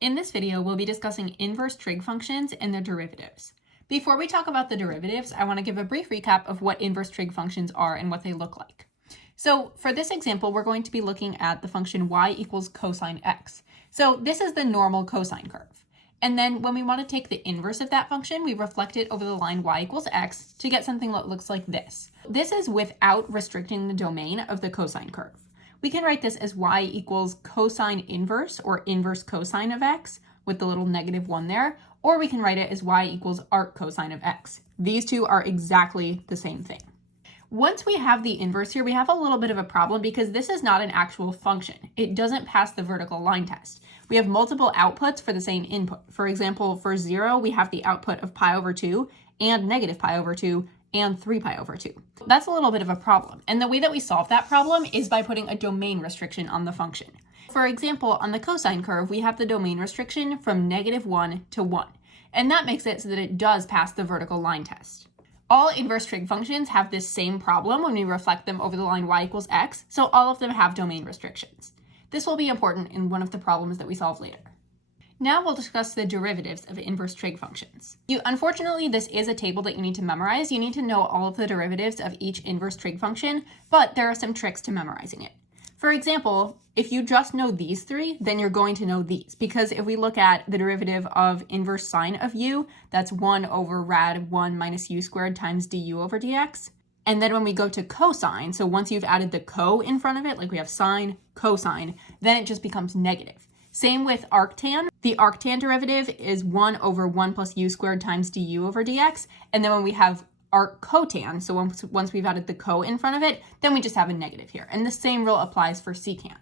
In this video, we'll be discussing inverse trig functions and their derivatives. Before we talk about the derivatives, I want to give a brief recap of what inverse trig functions are and what they look like. So for this example, we're going to be looking at the function y equals cosine x. So this is the normal cosine curve. And then when we want to take the inverse of that function, we reflect it over the line y equals x to get something that looks like this. This is without restricting the domain of the cosine curve. We can write this as y equals cosine inverse or inverse cosine of x with the little -1 there, or we can write it as y equals arc cosine of x. These two are exactly the same thing. Once we have the inverse here, we have a little bit of a problem because this is not an actual function. It doesn't pass the vertical line test. We have multiple outputs for the same input. For example, for 0, we have the output of pi over 2 and negative pi over 2 and 3 pi over 2. That's a little bit of a problem. And the way that we solve that problem is by putting a domain restriction on the function. For example, on the cosine curve, we have the domain restriction from -1 to 1. And that makes it so that it does pass the vertical line test. All inverse trig functions have this same problem when we reflect them over the line y equals x, so all of them have domain restrictions. This will be important in one of the problems that we solve later. Now we'll discuss the derivatives of inverse trig functions. Unfortunately, this is a table that you need to memorize. You need to know all of the derivatives of each inverse trig function, but there are some tricks to memorizing it. For example, if you just know these three, then you're going to know these, because if we look at the derivative of inverse sine of u, that's 1 over rad 1 minus u squared times du over dx. And then when we go to cosine, so once you've added the co in front of it, like we have sine, cosine, then it just becomes negative. Same with arctan. The arctan derivative is 1 over 1 plus u squared times du over dx. And then when we have arccotan, so once we've added the co in front of it, then we just have a negative here. And the same rule applies for secant.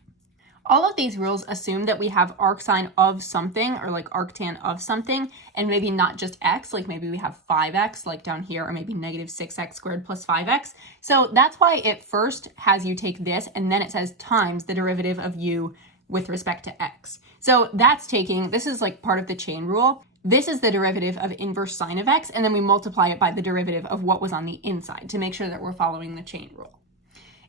All of these rules assume that we have arcsine of something, or like arctan of something, and maybe not just x, like maybe we have 5x, like down here, or maybe -6x squared plus 5x. So that's why it first has you take this, and then it says times the derivative of u with respect to x. So that's this is like part of the chain rule. This is the derivative of inverse sine of x, and then we multiply it by the derivative of what was on the inside to make sure that we're following the chain rule.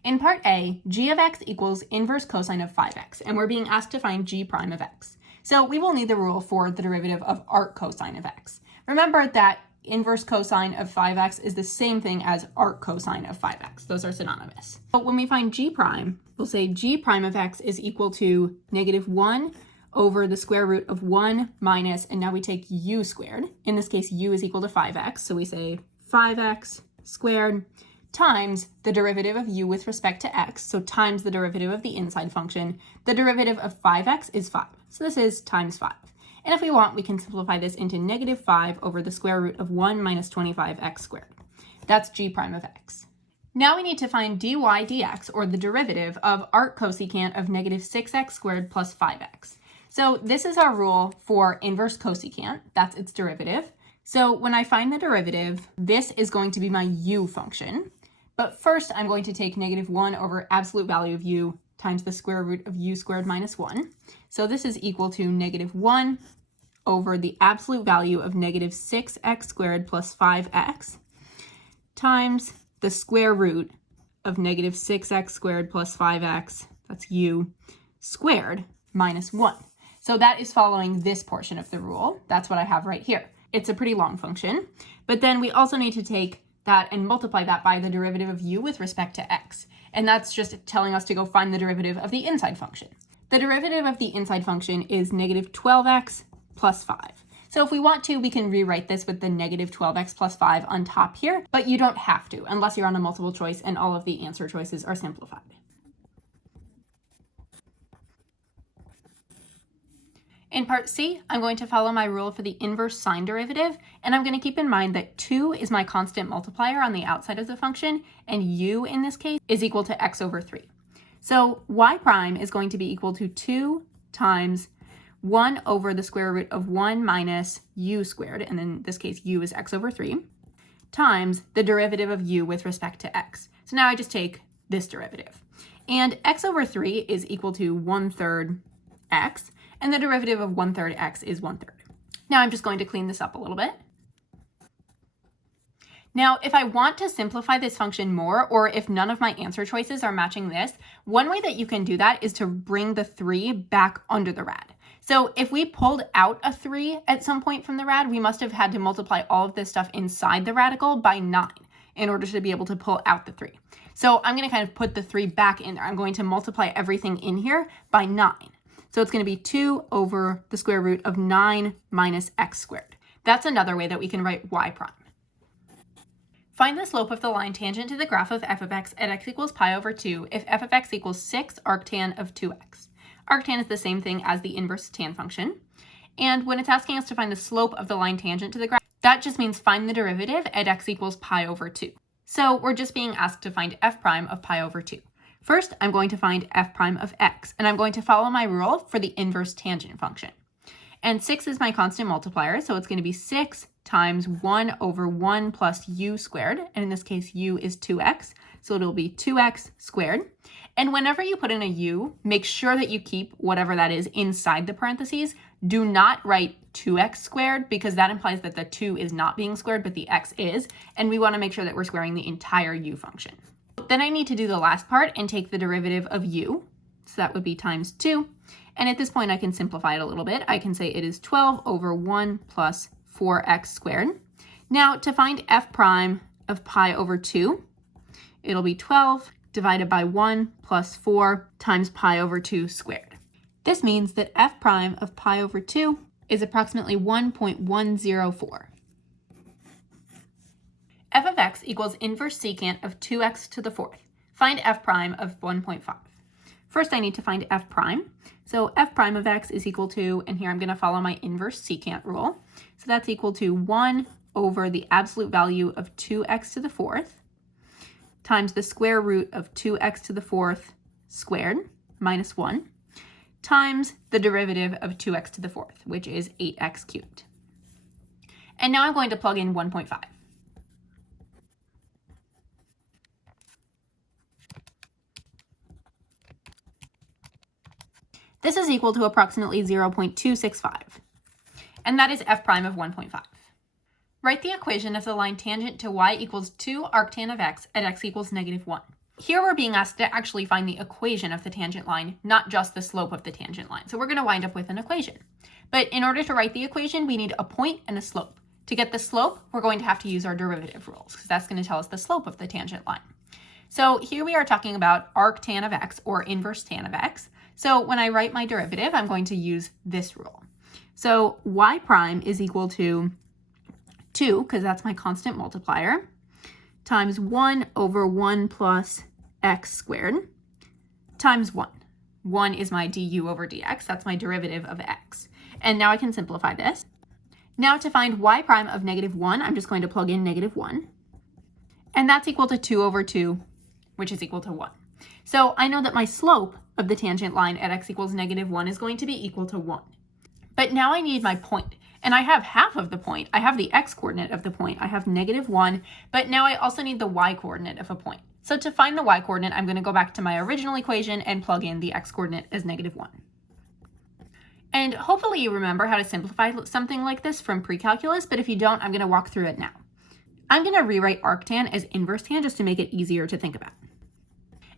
In part A, g of x equals inverse cosine of 5x, and we're being asked to find g prime of x. So we will need the rule for the derivative of arc cosine of x. Remember that inverse cosine of 5x is the same thing as arc cosine of 5x. Those are synonymous. But when we find g prime, we'll say g prime of x is equal to -1 over the square root of 1 minus, and now we take u squared. In this case, u is equal to 5x, so we say 5x squared times the derivative of u with respect to x, so times the derivative of the inside function. The derivative of 5x is 5, so this is times 5. And if we want, we can simplify this into -5 over the square root of 1 minus 25x squared. That's g prime of x. Now we need to find dy dx, or the derivative of arc cosecant of -6x squared plus 5x. So this is our rule for inverse cosecant. That's its derivative. So when I find the derivative, this is going to be my u function. But first, I'm going to take -1 over absolute value of u times the square root of u squared minus 1. So this is equal to -1 over the absolute value of -6x squared plus 5x times the square root of -6x squared plus 5x, that's u, squared minus 1. So that is following this portion of the rule. That's what I have right here. It's a pretty long function. But then we also need to take that and multiply that by the derivative of u with respect to x. And that's just telling us to go find the derivative of the inside function. The derivative of the inside function is -12x plus 5. So if we want to, we can rewrite this with the -12x plus 5 on top here, but you don't have to unless you're on a multiple choice and all of the answer choices are simplified. In part C, I'm going to follow my rule for the inverse sine derivative, and I'm going to keep in mind that 2 is my constant multiplier on the outside of the function, and u in this case is equal to x over 3. So y prime is going to be equal to 2 times 1 over the square root of 1 minus u squared, and in this case u is x over 3, times the derivative of u with respect to x. So now I just take this derivative. And x over 3 is equal to 1/3 x, and the derivative of 1/3 x is 1/3. Now I'm just going to clean this up a little bit. Now, if I want to simplify this function more, or if none of my answer choices are matching this, one way that you can do that is to bring the 3 back under the rad. So if we pulled out a 3 at some point from the rad, we must have had to multiply all of this stuff inside the radical by 9 in order to be able to pull out the 3. So I'm going to kind of put the 3 back in there. I'm going to multiply everything in here by 9. So it's going to be 2 over the square root of 9 minus x squared. That's another way that we can write y prime. Find the slope of the line tangent to the graph of f of x at x equals pi over 2 if f of x equals 6 arctan of 2x. Arctan is the same thing as the inverse tan function. And when it's asking us to find the slope of the line tangent to the graph, that just means find the derivative at x equals pi over 2. So we're just being asked to find f prime of pi over 2. First, I'm going to find f prime of x, and I'm going to follow my rule for the inverse tangent function. And 6 is my constant multiplier, so it's going to be 6 times 1 over 1 plus u squared, and in this case, u is 2x, so it'll be 2x squared. And whenever you put in a u, make sure that you keep whatever that is inside the parentheses. Do not write 2x squared, because that implies that the 2 is not being squared, but the x is, and we want to make sure that we're squaring the entire u function. Then I need to do the last part and take the derivative of u, so that would be times 2. And at this point, I can simplify it a little bit. I can say it is 12 over 1 plus 4x squared. Now, to find f prime of pi over 2, it'll be 12 divided by 1 plus 4 times pi over 2 squared. This means that f prime of pi over 2 is approximately 1.104. F of x equals inverse secant of 2x to the 4th. Find f prime of 1.5. First, I need to find f prime. So f prime of x is equal to, and here I'm going to follow my inverse secant rule. So that's equal to 1 over the absolute value of 2x to the 4th times the square root of 2x to the 4th squared minus 1 times the derivative of 2x to the 4th, which is 8x cubed. And now I'm going to plug in 1.5. This is equal to approximately 0.265, and that is f prime of 1.5. Write the equation of the line tangent to y equals 2 arctan of x at x equals -1. Here we're being asked to actually find the equation of the tangent line, not just the slope of the tangent line. So we're going to wind up with an equation. But in order to write the equation, we need a point and a slope. To get the slope, we're going to have to use our derivative rules, because that's going to tell us the slope of the tangent line. So here we are talking about arctan of x, or inverse tan of x. So when I write my derivative, I'm going to use this rule. So y prime is equal to 2, because that's my constant multiplier, times 1 over 1 plus x squared times 1. 1 is my du over dx. That's my derivative of x. And now I can simplify this. Now to find y prime of -1, I'm just going to plug in -1. And that's equal to 2 over 2, which is equal to 1. So I know that my slope of the tangent line at x equals -1 is going to be equal to 1. But now I need my point. And I have half of the point. I have the x-coordinate of the point. I have -1, but now I also need the y-coordinate of a point. So to find the y-coordinate, I'm going to go back to my original equation and plug in the x-coordinate as -1. And hopefully you remember how to simplify something like this from pre-calculus, but if you don't, I'm going to walk through it now. I'm going to rewrite arctan as inverse tan just to make it easier to think about.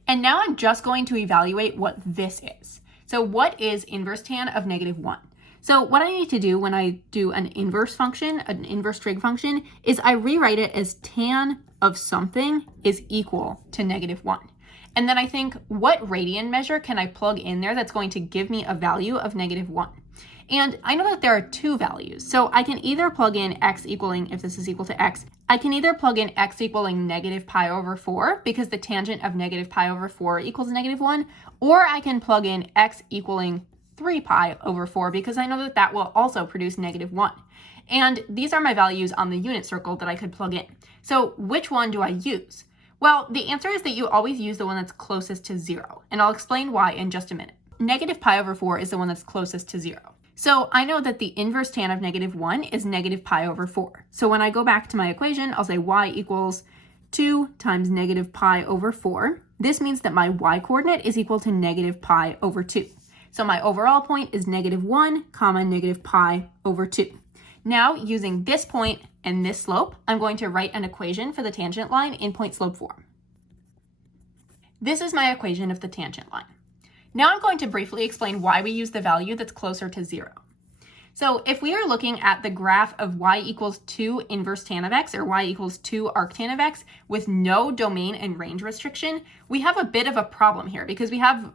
And now I'm just going to evaluate what this is. So what is inverse tan of -1? So what I need to do when I do an inverse function, an inverse trig function, is I rewrite it as tan of something is equal to -1. And then I think, what radian measure can I plug in there that's going to give me a value of -1? And I know that there are two values. So I can either plug in x equaling, if this is equal to x, I can either plug in x equaling -pi/4, because the tangent of -pi/4 equals -1, or I can plug in x equaling 3pi/4, because I know that that will also produce -1. And these are my values on the unit circle that I could plug in. So which one do I use? Well, the answer is that you always use the one that's closest to 0, and I'll explain why in just a minute. -pi/4 is the one that's closest to 0. So I know that the inverse tan of -1 is -pi/4. So when I go back to my equation, I'll say y equals 2 times -pi/4. This means that my y-coordinate is equal to -pi/2. So my overall point is -1, -pi/2. Now, using this point and this slope, I'm going to write an equation for the tangent line in point-slope form. This is my equation of the tangent line. Now I'm going to briefly explain why we use the value that's closer to 0. So if we are looking at the graph of y equals 2 inverse tan of x or y equals 2 arctan of x with no domain and range restriction, we have a bit of a problem here because we have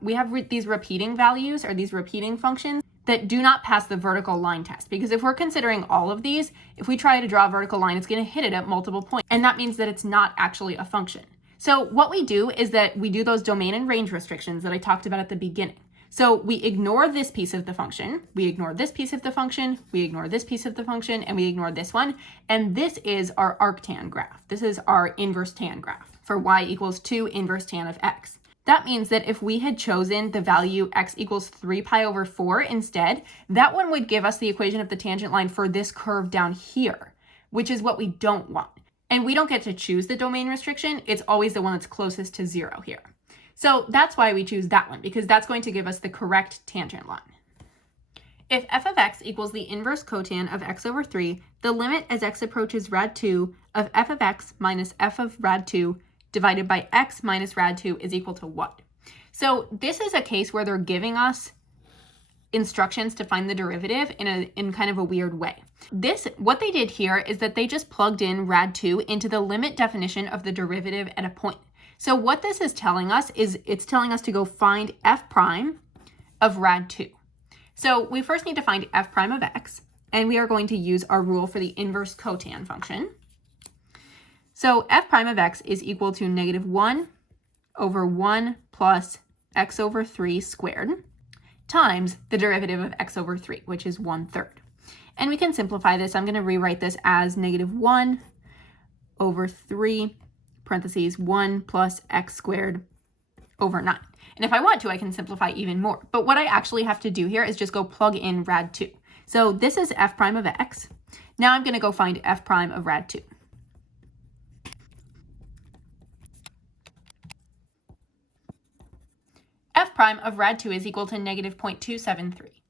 these repeating values or these repeating functions that do not pass the vertical line test. Because if we're considering all of these, if we try to draw a vertical line, it's going to hit it at multiple points. And that means that it's not actually a function. So what we do is that we do those domain and range restrictions that I talked about at the beginning. So we ignore this piece of the function, we ignore this piece of the function, we ignore this piece of the function, and we ignore this one. And this is our arctan graph. This is our inverse tan graph for y equals 2 inverse tan of x. That means that if we had chosen the value x equals 3 pi over 4 instead, that one would give us the equation of the tangent line for this curve down here, which is what we don't want. And we don't get to choose the domain restriction. It's always the one that's closest to 0 here. So that's why we choose that one, because that's going to give us the correct tangent line. If f of x equals the inverse cotan of x over 3, the limit as x approaches rad 2 of f of x minus f of rad 2 divided by x minus rad 2 is equal to what? So this is a case where they're giving us instructions to find the derivative in kind of a weird way. What they did here is that they just plugged in rad 2 into the limit definition of the derivative at a point. So what this is telling us is it's telling us to go find f prime of rad 2. So we first need to find f prime of x, and we are going to use our rule for the inverse cotan function. So f prime of x is equal to negative 1 over 1 plus x over 3 squared times the derivative of x over 3, which is 1/3. And we can simplify this. I'm going to rewrite this as negative 1 over 3 parentheses 1 plus x squared over 9. And if I want to, I can simplify even more. But what I actually have to do here is just go plug in rad 2. So this is f prime of x. Now I'm going to go find f prime of rad 2. F prime of rad 2 is equal to negative 0.273.